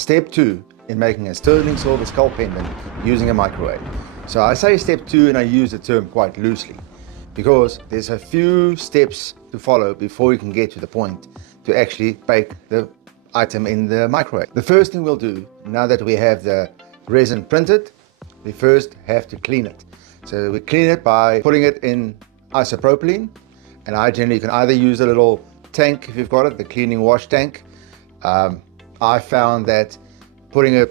Step 2 in making a sterling silver skull pendant using a microwave. So I say step 2 and I use the term quite loosely because there's a few steps to follow before you can get to the point to actually bake the item in the microwave. The first thing we'll do, now that we have the resin printed, we first have to clean it. So we clean it by putting it in isopropylene, and I generally can either use a little tank if you've got it, the cleaning wash tank. I found that putting a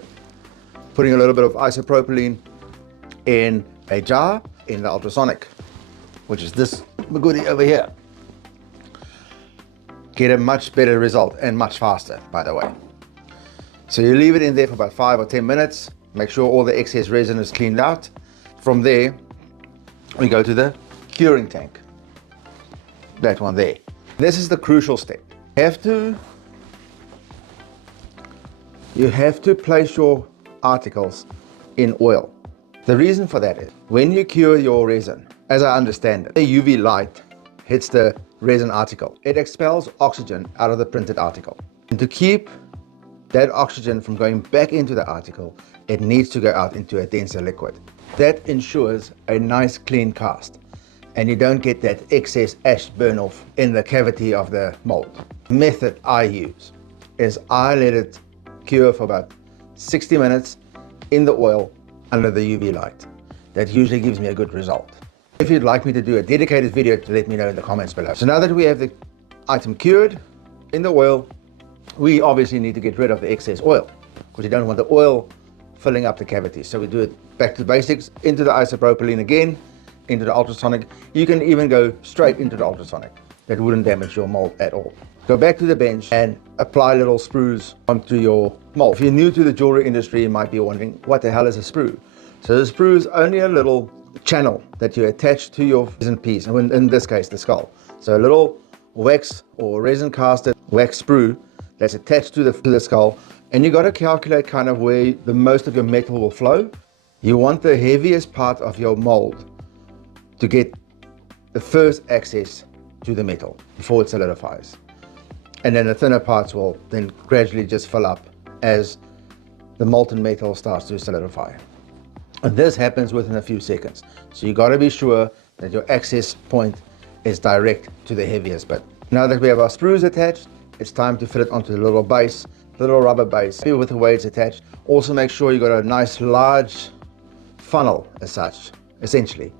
little bit of isopropylene in a jar in the ultrasonic, which is this goodie over here, get a much better result and much faster, by the way. So you leave it in there for about 5 or 10 minutes, make sure all the excess resin is cleaned out. From there, we go to the curing tank, that one there. This is the crucial step. You have to place your articles in oil. The reason for that is when you cure your resin, as I understand it, the UV light hits the resin article. It expels oxygen out of the printed article. And to keep that oxygen from going back into the article, it needs to go out into a denser liquid. That ensures a nice clean cast, and you don't get that excess ash burn off in the cavity of the mold. The method I use is I let it cure for about 60 minutes in the oil under the UV light. That usually gives me a good result. If you'd like me to do a dedicated video, to let me know in the comments below. So now that we have the item cured in the oil, we obviously need to get rid of the excess oil because you don't want the oil filling up the cavities. So we do it back to basics, into the isopropylene again, into the ultrasonic. You can even go straight into the ultrasonic. That wouldn't damage your mold at all. Go back to the bench and apply little sprues onto your mold. If you're new to the jewelry industry, you might be wondering, what the hell is a sprue? So the sprue is only a little channel that you attach to your resin piece, and in this case, the skull. So a little wax or resin casted wax sprue that's attached to the skull, and you got to calculate kind of where the most of your metal will flow. You want the heaviest part of your mold to get the first access to the metal before it solidifies. And then the thinner parts will then gradually just fill up as the molten metal starts to solidify. And this happens within a few seconds. So you got to be sure that your access point is direct to the heaviest bit. Now that we have our sprues attached, it's time to fit it onto the little base, little rubber base with the way it's attached. Also make sure you got a nice large funnel as such, essentially,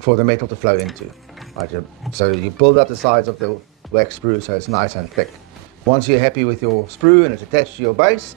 for the metal to flow into. Right, so you build up the sides of the wax sprue so it's nice and thick. Once you're happy with your sprue and it's attached to your base,